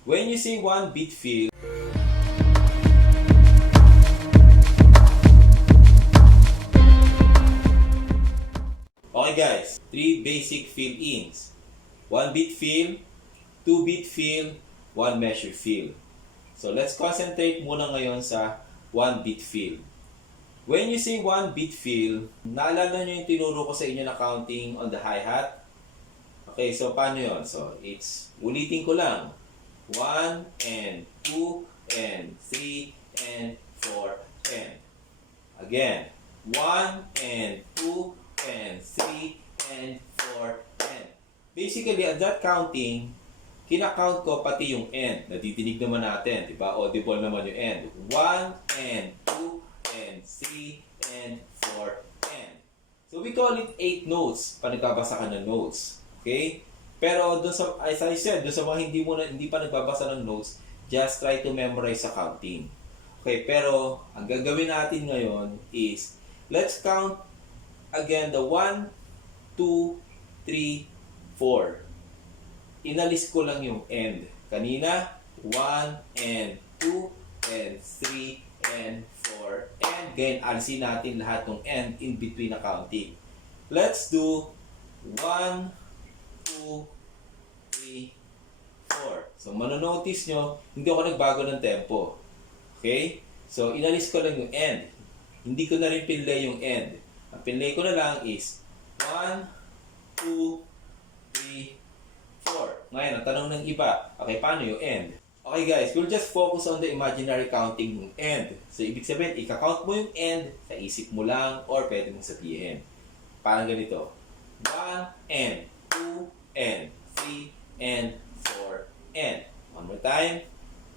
When you say one beat feel, okay guys, 3 basic fill-ins. 1 beat feel, 2 beat feel, 1 measure feel. So let's concentrate muna ngayon sa 1 beat feel. When you say 1 beat feel, naalala nyo yung tinuro ko sa inyo na counting on the hi-hat? Okay, so paano yun? So ulitin ko lang. 1 and 2 and 3 and 4 and. Again, 1 and 2 and 3 and 4 and. Basically, at that counting, kinakount ko pati yung end. Natitinig naman natin, di ba? Audible naman yung end. 1 and 2 and 3 and 4 and. So we call it 8 notes pa nagbabasa ka ng notes. Okay? Pero dun sa, as I said, dun sa mga hindi pa nagbabasa ng notes, just try to memorize sa counting. Okay, pero ang gagawin natin ngayon is, let's count again the 1, 2, 3, 4. Inalis ko lang yung end. Kanina, 1 and 2 and 3 and 4 and. Again, alisin natin lahat ng end in between na counting. Let's do 1, 2, 3, 4. So, manonotice nyo, hindi ako nagbago ng tempo. Okay? So, inalis ko lang yung end. Hindi ko na rin pinlay yung end. Ang pinlay ko na lang is 1, 2, 3, 4. Ngayon, ang tanong ng iba, okay, paano yung end? Okay guys, we'll just focus on the imaginary counting ng end. So, ibig sabihin, ika-count mo yung end, sa isip mo lang, or pwede mong sabihin. Parang ganito. 1 and 2 and 3 and 4 and. One more time.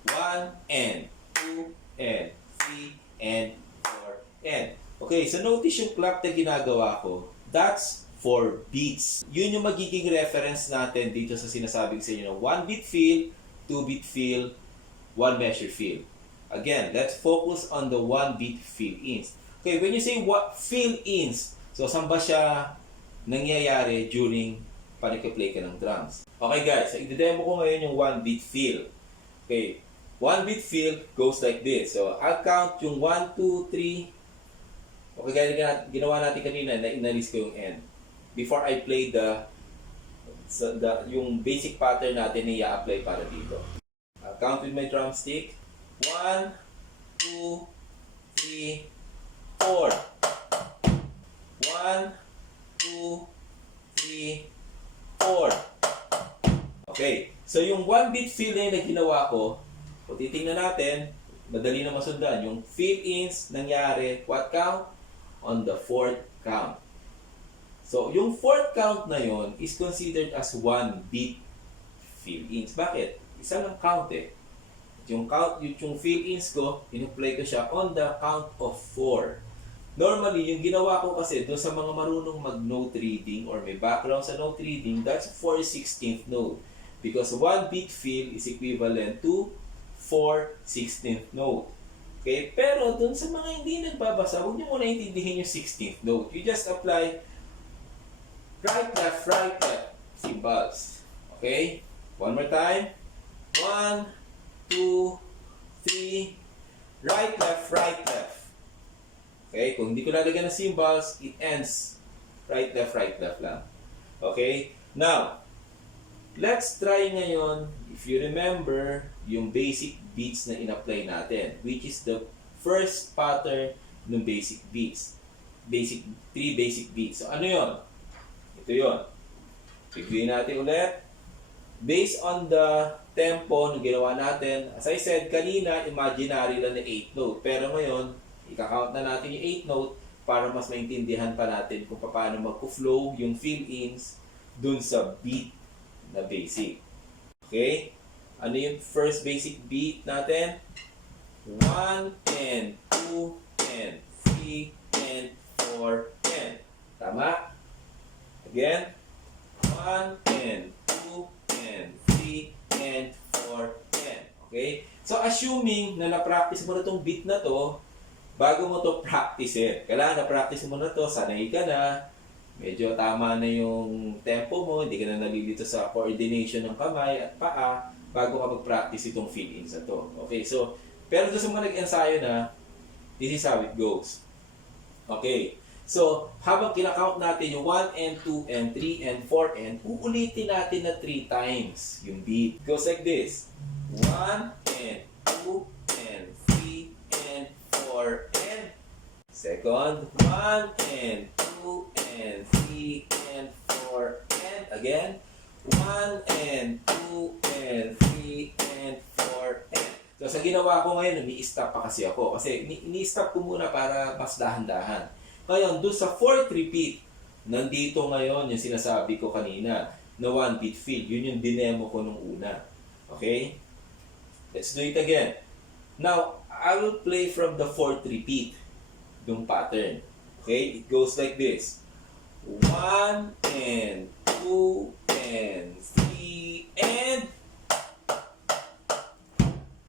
1 and 2 and 3 and 4 and. Okay, so notice yung clap na ginagawa ko. That's 4 beats. Yun yung magiging reference natin dito sa sinasabi ko sa inyo ng 1 beat feel, 2 beat feel, 1 measure feel. Again, let's focus on the 1 beat fill-ins. Okay, when you say what fill-ins, so saan ba siya nangyayari during pag-play ka ng drums? Okay guys, so i-demo ko ngayon yung 1 beat feel. Okay, 1 beat feel goes like this. So I'll count yung 1, 2, 3. Okay, gaya ginawa natin kanina na inalis ko yung end. Before I play yung basic pattern natin na i-apply para dito. I'll count with my drumstick. 1, 2, 3, 4. 1, 2, 3, 4. Okay. So yung 1 beat fill na ginawa ko, kung titingnan natin, madali na masundan. Yung fill-ins nangyari, what count? On the 4th count. So yung 4th count na yon is considered as 1 beat fill-ins. Bakit? Isa lang count eh. Yung fill-ins ko, in-apply ko siya on the count of 4. Normally, yung ginawa ko kasi doon sa mga marunong mag-note reading or may background sa note reading, that's 4/16th note. Because 1 beat fill is equivalent to 4/16th note. Okay? Pero doon sa mga hindi nagbabasa, huwag niyo muna intindihin yung 16th note. You just apply right, left, cymbals. Okay? One more time. 1, 2, 3, right, left. Okay? Kung hindi ko lalagyan ng cymbals, it ends right, left lang. Okay? Now, let's try ngayon, if you remember, yung basic beats na in-apply natin, which is the first pattern ng basic beats. 3 basic beats. So, ano yon? Ito yon. Bigyan natin ulit. Based on the tempo na ginawa natin, as I said kanina, imaginary lang na 8 note. Pero ngayon, ika-count na natin yung 8 note para mas maintindihan pa natin kung paano mag-flow yung fill-ins dun sa beat na basic. Okay? Ano yung first basic beat natin? 1 and 2 and 3 and 4 and. Tama? Again? 1 and 2 and 3 and 4 and. Okay? So, assuming na na-practice mo na itong beat na to, bago mo to practice kailangan na-practice mo na to, sanay ka na, medyo tama na yung tempo mo, hindi ka na nalilito sa coordination ng kamay at paa. bago ka mag-practice itong fill-ins na to. Okay, so, pero doon sa mga nag-ensayo na, this is how it goes. Okay, so, habang kinakount natin yung 1 and 2 and 3 and 4 and, uulitin natin na 3 times yung beat. It goes like this. 1 and 2 and 3 and 4 and second, 1 and 2 and 3 and 4 and again, 1 and 2 and 3 and 4 and. So sa ginawa ko ngayon, ni-stop pa kasi ako. Kasi ni-stop ko muna para mas dahan-dahan. Ngayon, doon sa fourth repeat, nandito ngayon yung sinasabi ko kanina na 1 beat fill. Yun yung dinemo ko nung una. Okay? Let's do it again. Now, I will play from the fourth repeat. Yung pattern. Okay? It goes like this. 1 and 2 and 3 and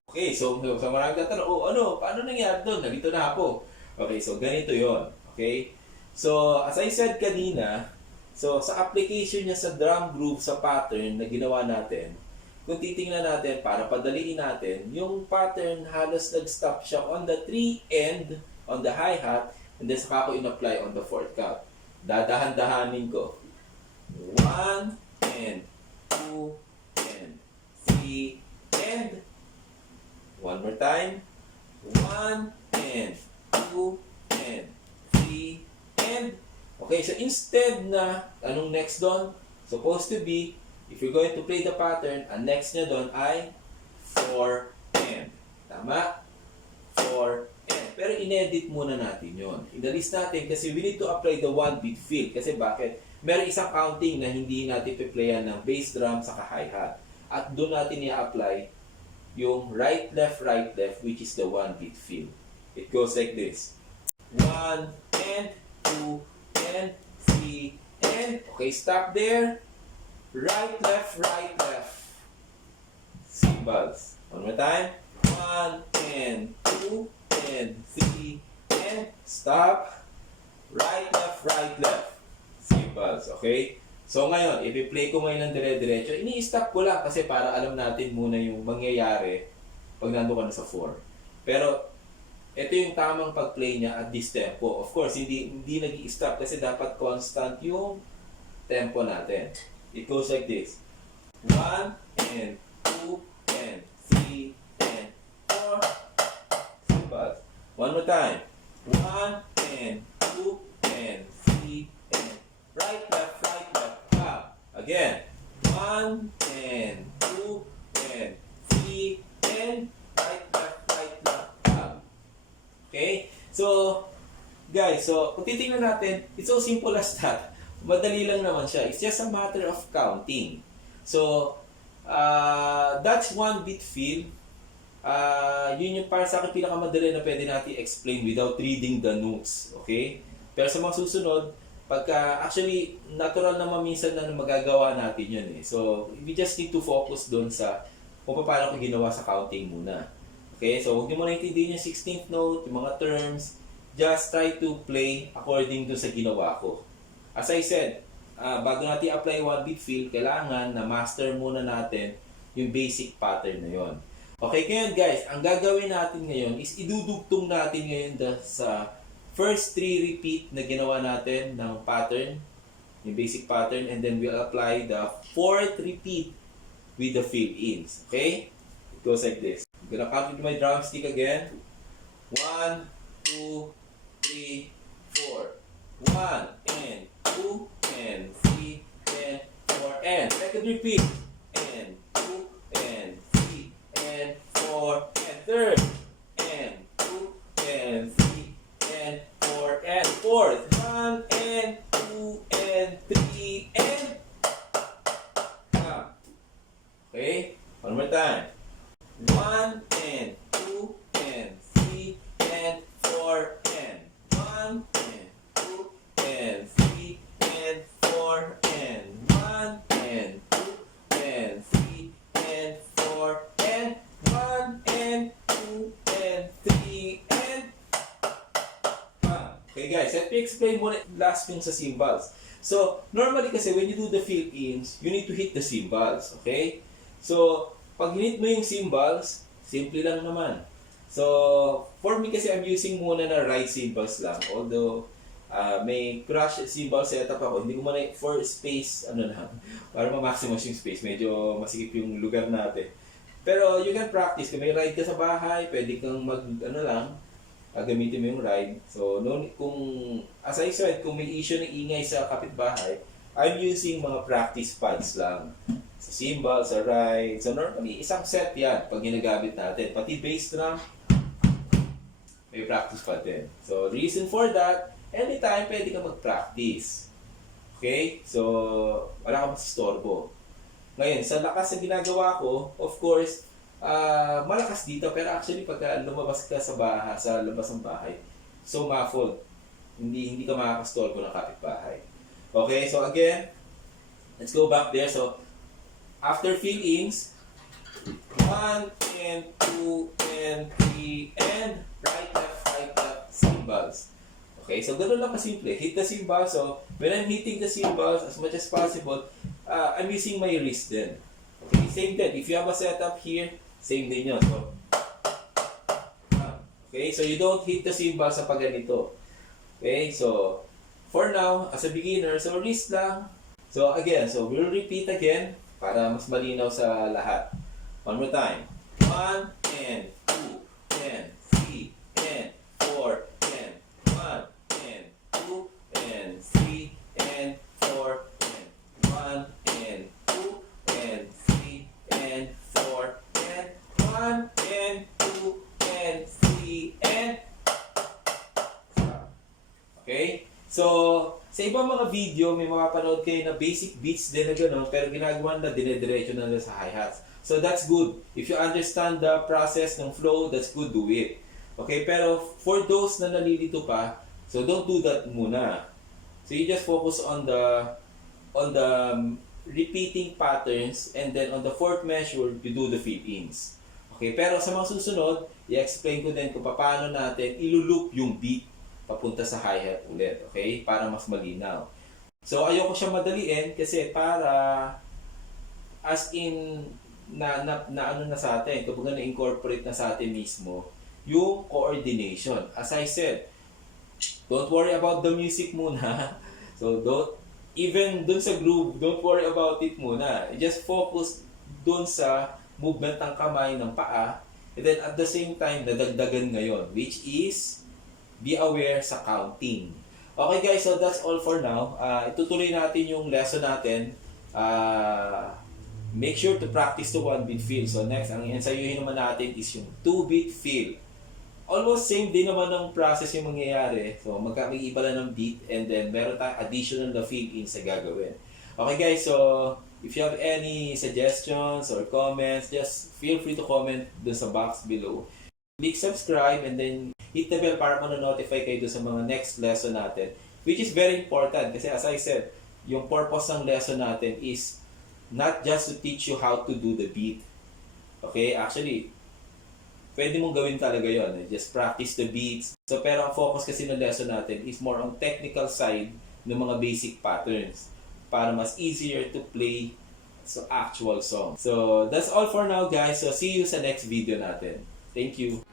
okay, so maraming tatanong, paano nangyari doon? Nalito na ako. Okay, so ganito yon. Okay? So, as I said kanina, so sa application niya sa drum groove, sa pattern na ginawa natin, kung titingnan natin, para padaliin natin, yung pattern halos nag-stop siya on the 3 end, on the hi-hat, and then saka ko in-apply on the 4th count. Dadahan-dahanin ko. 1 and 2 and 3 and one more time. 1 and 2 and 3 and okay, so instead na anong next doon? Supposed to be, if you're going to play the pattern, ang next niya doon ay 4 and. Tama? 4 and. Pero inedit muna natin yon. Inalis natin kasi we need to apply the 1 beat fill. Kasi bakit? Meron isang counting na hindi natin piplayan ng bass drum sa hi-hat. At doon natin i-apply yung right, left, which is the 1 beat fill. It goes like this. 1 and 2 and 3 and okay, stop there. Right, left, cymbals. One more time. 1 and 2 and 3 and stop. Right, left, cymbals. Okay? So ngayon, i-play ko ngayon ng dire-diretso. Ini-stop ko lang kasi para alam natin muna yung mangyayari pag nando ka na sa 4. Pero ito yung tamang pag-play niya at this tempo. Of course, hindi nag-i-stop kasi dapat constant yung tempo natin. It goes like this. 1 and 2 and 3 and 4. Cymbals. One more time. 1 and 2 and 3 and right, left, again, 1 and 2 and 3 and right, left. Okay? So, guys, so kung titingnan natin, it's so simple as that. Madali lang naman siya. It's just a matter of counting. So, that's 1 beat fill. Yun yung para sa akin pinakamadali na pwede natin explain without reading the notes. Okay? Pero sa mga susunod, actually, natural naman minsan na magagawa natin yun eh. So, we just need to focus doon sa kung paano ko ginawa sa counting muna. Okay? So, huwag niyo muna intindihin yung 16th note, yung mga terms. Just try to play according doon sa ginawa ko. As I said, bago natin apply 1 beat fill, kailangan na master muna natin yung basic pattern na yon. Okay, ngayon guys, ang gagawin natin ngayon is idudugtong natin ngayon sa first 3 repeat na ginawa natin ng pattern, yung basic pattern, and then we'll apply the 4th repeat with the fill-ins. Okay? It goes like this. I'm gonna count with my drumstick again. 1, 2, 3, 4. 1 and 2 and 3 and 4 and second repeat. And 2 and 3 and 4 and third. And 2 and 3 and 4 and fourth. 1 and 2 and 3 and okay? One more time. 1 and 2 and 3 and 4 and 1 and 2 and 3 and 4 and 1 and 2 and 3 and 4 and 1 and 2 and 3 and okay guys, let me explain muna last thing sa cymbals. So, normally kasi when you do the fill-ins, you need to hit the cymbals, okay? So, pag hinit mo yung cymbals, simple lang naman. So, for me kasi I'm using muna na right cymbals lang. Although, may crush cymbal setup ako. Hindi ko muna for space, ano lang, para ma-maximize yung space. Medyo masikip yung lugar natin. Pero you can practice. Kung may ride ka sa bahay, pwede kang ano lang, gamitin mo yung ride. So, kung, as I said, kung may issue ng ingay sa kapitbahay, I'm using mga practice pads lang. Sa cymbal, sa ride. So, normally, isang set yan pag ginagamit natin. Pati bass drum, may practice pad din. So, reason for that, anytime pwede ka mag-practice. Okay? So, wala ka masistorbo. Ngayon, sa lakas na ginagawa ko, of course, malakas dito. Pero actually, pagka lumabas ka sa labas ng bahay, so muffled. Hindi ka makakastorbo ng kapitbahay. Okay? So, again, let's go back there. So, after fill-ins, 1 and 2 and 3 and right, left, cymbals. Okay, so ganoon lang kasimple. Hit the cymbals. So, when I'm hitting the cymbals as much as possible, I'm using my wrist then. Okay, same then. If you have a setup here, same din yun. So, okay, so you don't hit the cymbals sa pagganito. Okay, so, for now, as a beginner, so wrist lang. So, again, so we'll repeat again para mas malinaw sa lahat. One more time. 1 and 2 and 3 and 4 and 1 and 2 and 3 and 4 and 1 and 2 and 3 and 4 and 1 and 2 and 3 and okay? So, sa ibang mga video, may makapanood kayo na basic beats din na gano'n, pero ginagawa na dinediretso na sa hi-hats. So, that's good. If you understand the process ng flow, that's good, do it. Okay, pero for those na nalilito pa, so don't do that muna. So, you just focus on the repeating patterns, and then on the fourth measure, you do the fill-ins. Okay, pero sa mga susunod, i-explain ko din kung paano natin ilulup yung beat papunta sa hi-hat ulit, okay? Para mas malinaw. So, ayoko siya madaliin kasi para as in na ano na sa atin, kapag na-incorporate na sa atin mismo yung coordination. As I said, don't worry about the music muna. So, even dun sa groove, don't worry about it muna. Just focus dun sa movement ng kamay, ng paa, and then at the same time, nadagdagan ngayon, which is be aware sa counting. Okay guys, so that's all for now. Itutuloy natin yung lesson natin. Make sure to practice the 1-beat feel. So next, ang ensayuhin naman natin is yung 2-beat feel. Almost same din naman ng process yung mangyayari. So magkaiba lang ng beat, and then meron tayong additional na fill-ins na gagawin. Okay guys, so if you have any suggestions or comments, just feel free to comment dun sa box below. Click subscribe and then hit the bell para ma-notify kayo dun sa mga next lesson natin, which is very important kasi as I said, yung purpose ng lesson natin is not just to teach you how to do the beat. Okay? Actually, pwede mong gawin talaga yon. Just practice the beats. So, pero ang focus kasi ng lesson natin is more on technical side ng mga basic patterns para mas easier to play sa actual song. So, that's all for now guys. So, see you sa next video natin. Thank you.